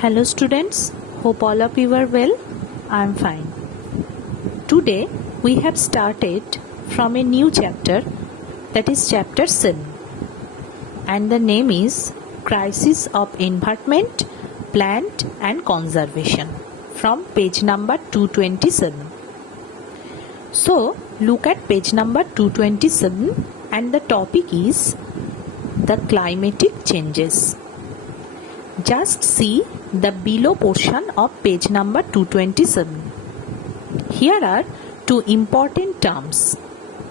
Hello students, hope all of you are well. I am fine. Today we have started from a new chapter, that is chapter 7, and the name is Crisis of Environment, Plant and Conservation, from page number 227. So look at page number 227 and the topic is the climatic changes. Just see the below portion of page number 227. Here are two important terms,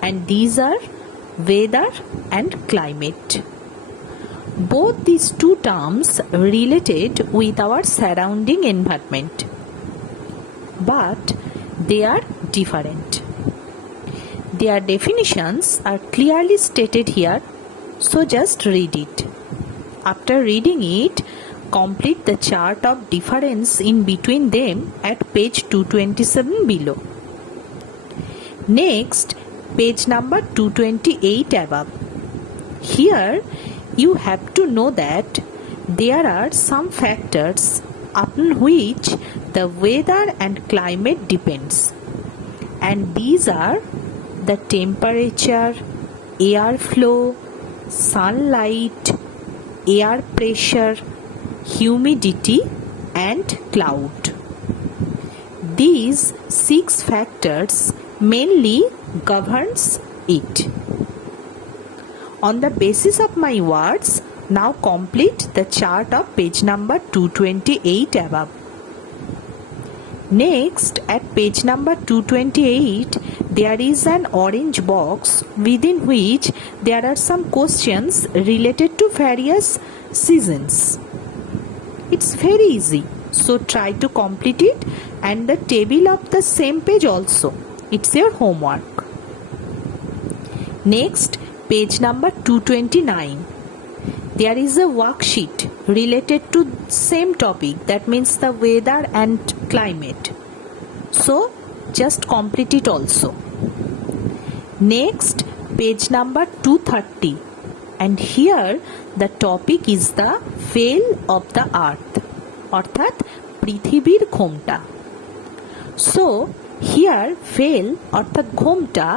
and these are weather and climate. Both these two terms related with our surrounding environment, but they are different. Their definitions are clearly stated here, so just read it. After reading it, complete the chart of difference in between them at page 227 below. Next, page number 228 above. Here, you have to know that there are some factors upon which the weather and climate depends, and these are the temperature, air flow, sunlight, air pressure, humidity and cloud. These 6 factors mainly governs it. On the basis of my words, now complete the chart of page number 228 above. Next, at page number 228, there is an orange box within which there are some questions related to various seasons. It's very easy, so try to complete it, and the table of the same page also. It's your homework. Next, page number 229. There is a worksheet related to same topic, that means the weather and climate. So just complete it also. Next, page number 230. And here the topic is the fail of the earth, অর্থাৎ পৃথিবীর ঘোমটা. So here fail অর্থাৎ ঘোমটা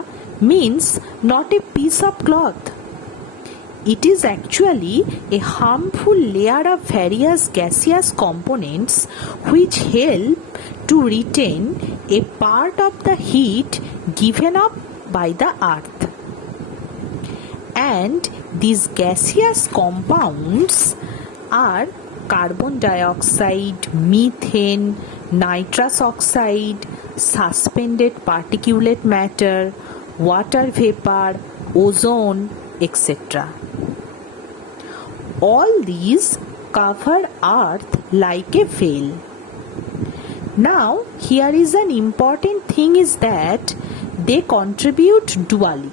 means not a piece of cloth. It is actually a harmful layer of various gaseous components which help to retain a part of the heat given up by the earth. And these gaseous compounds are carbon dioxide, methane, nitrous oxide, suspended particulate matter, water vapor, ozone, etc. All these cover Earth like a veil. Now, here is an important thing is that they contribute dually.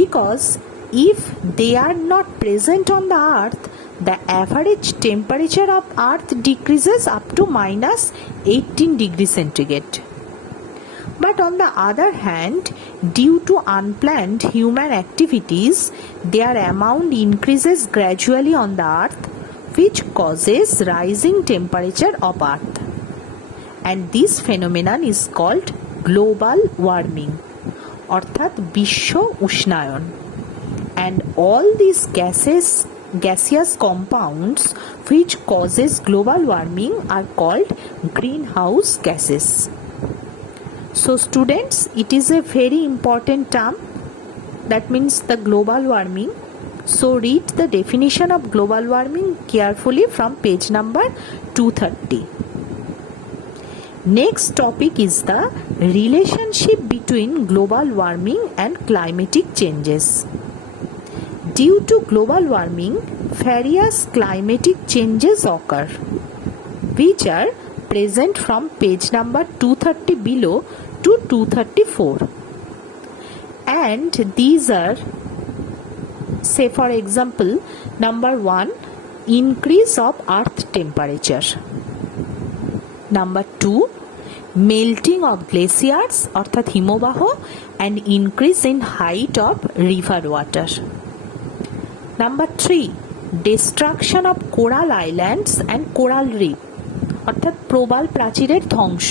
Because if they are not present on the earth, the average temperature of earth decreases up to minus 18 degrees centigrade. But on the other hand, due to unplanned human activities, their amount increases gradually on the earth, which causes rising temperature of earth. And this phenomenon is called global warming, অর্থাৎ বিশ্ব উষ্ণায়ন. And all these gaseous compounds which causes global warming are called greenhouse gases. So students, it is a very important term, that means the global warming. So read the definition of global warming carefully from page number 230. Next topic is the relationship between global warming and climatic changes. Due to global warming, various climatic changes occur, which are present from page number 230 below to 234. And these are, say for example, number 1, increase of earth temperature. Number 2, melting of glaciers অর্থাৎ হিমবাহ and increase in height of river water. Number 3, destruction of coral islands and coral reef অর্থাৎ প্রবাল প্রাচীরের ধ্বংস।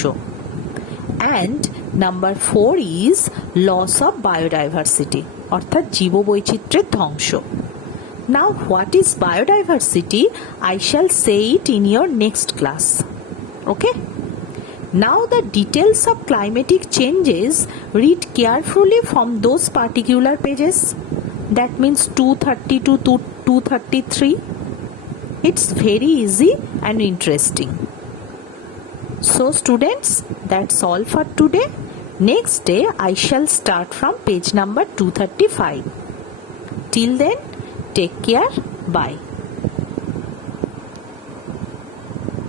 And number 4 is loss of biodiversity অর্থাৎ জীববৈচিত্র্যের ধ্বংস। Now what is biodiversity? I shall say it in your next class. Okay? Now the details of climatic changes, read carefully from those particular pages. That means 232 to 233. It's very easy and interesting. So students, that's all for today. Next day I shall start from page number 235. Till then, take care. Bye.